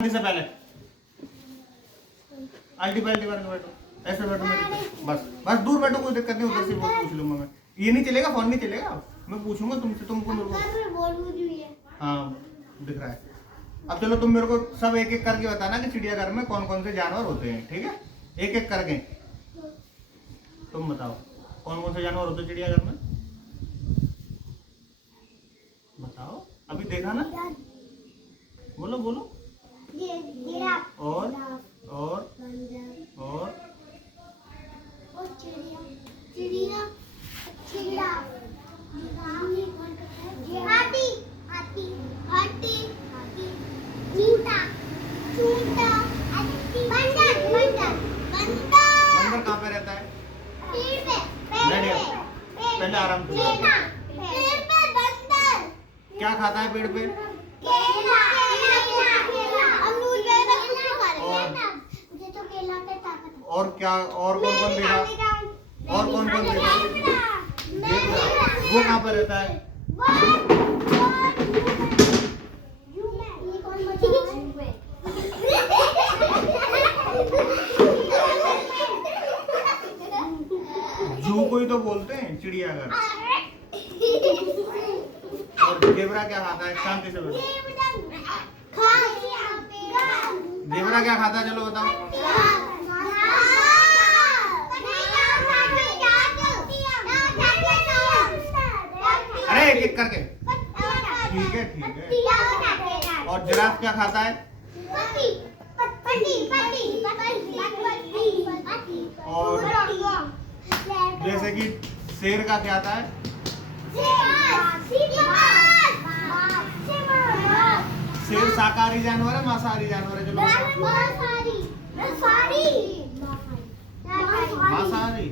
से पहले अल्टी पल्टी करके बैठो, ऐसे बैठो मेरे, बस बस दूर बैठो, कोई दिक्कत नहीं, उधर से पूछ लूंगा मैं। ये नहीं चलेगा, फोन नहीं चलेगा, मैं पूछूंगा तुमसे, तुमको मेरे को। हाँ दिख रहा है। अब चलो तुम मेरे को सब एक एक करके बताना कि चिड़ियाघर में कौन कौन से जानवर होते हैं, ठीक है? एक एक करके तुम बताओ कौन कौन से जानवर होते हैं चिड़ियाघर में, बताओ। अभी देखा ना, बोलो बोलो। और और और चिड़िया चिड़िया हाथी हाथी हाथी चूता चूता बंदर बंदर बंदर कहाँ पे रहता है? पेड़ पे पहले आराम से। पेड़ पे बंदर क्या खाता है पेड़ पे? केला अमरूद वगैरह कुछ नहीं खा रहे। मुझे तो केला पे ताकत है। और क्या, और कौन कौन देखा? और कौन कौन देखा? वो कहाँ पे रहता है? जू को ही तो बोलते हैं चिड़ियाघर। और जेबरा क्या खाता है? शांति से बोलो। जेबरा क्या खाता है, चलो बताओ। अरे एक एक करके, ठीक है ठीक है। और जिराफ क्या खाता है? और जैसे कि शेर का क्या आता है? शेर शाकाहारी जानवर है, मांसाहारी जानवर है? चलो मांसाहारी।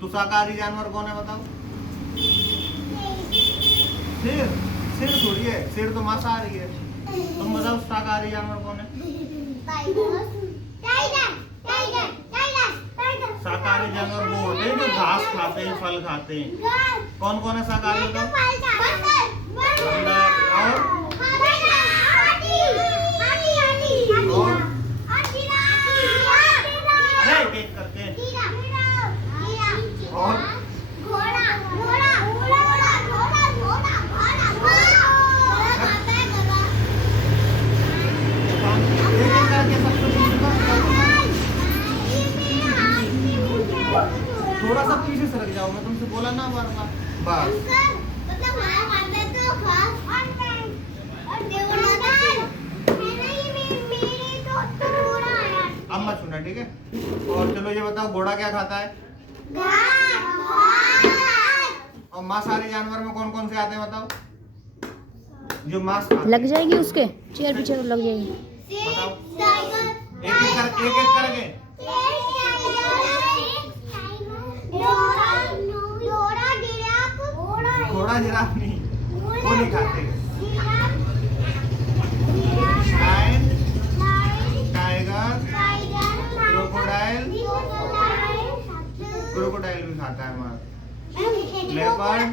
तो शाकाहारी जानवर कौन है बताओ? शेर। शेर थोड़ी है, शेर तो मांसाहारी है। तुम बताओ शाकाहारी जानवर कौन है? शाकाहारी जानवर वो होते हैं जो घास खाते हैं, फल खाते हैं। कौन कौन है शाकाहारी बताओ? अरे एक एक करके। और थोड़ा सा पीछे सरक जाओ, मैं तुमसे बोला ना बार बार, बस। अब मत सुना, ठीक है? और चलो ये बताओ, घोड़ा क्या खाता है? और मांसाहारी जानवर में कौन कौन से आते हैं बताओ, जो मांस खाते हैं? लग जाएगी उसके चेयर पीछे लग जाएगी। बताओ एक एक करके। घोड़ा जिराफ नहीं, वो नहीं खाते। लायन, टाइगर, क्रोकोडाइल, क्रोकोडाइल भी खाता है हमारा। लेपर्ड,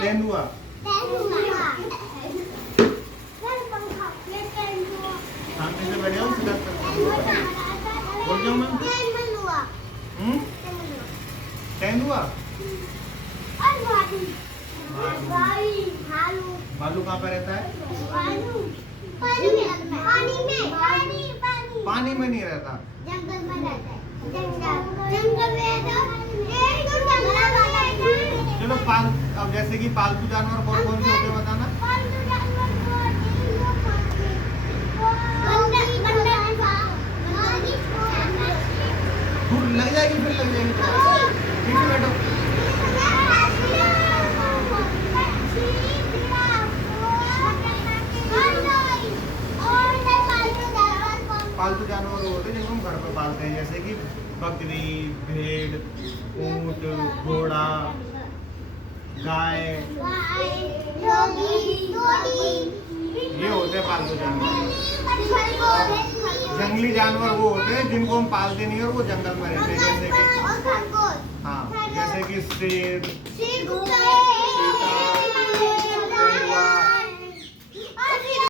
तेंदुआ। शांति से बैठ जाओ, बोल जाओ मैं। तेंदुआ। भालू कहाँ पे रहता है? पानी में नहीं रहता, जंगल में रहता है। जंगल में चलो अब जैसे कि पालतू जानवर कौन कौन से होते हैं बताना। दूर लग जाएगी, फिर लग जाएगी, ठीक है बैठो। पालतू जानवर होते हैं जिनको हम घर पर पालते हैं, जैसे कि बकरी, भेड़, ऊंट, घोड़ा, गाय, ये होते हैं पालतू जानवर। जंगली जानवर वो होते हैं जिनको हम पालते नहीं और वो जंगल में रहते हैं, जैसे कि हाँ, जैसे कि शेर,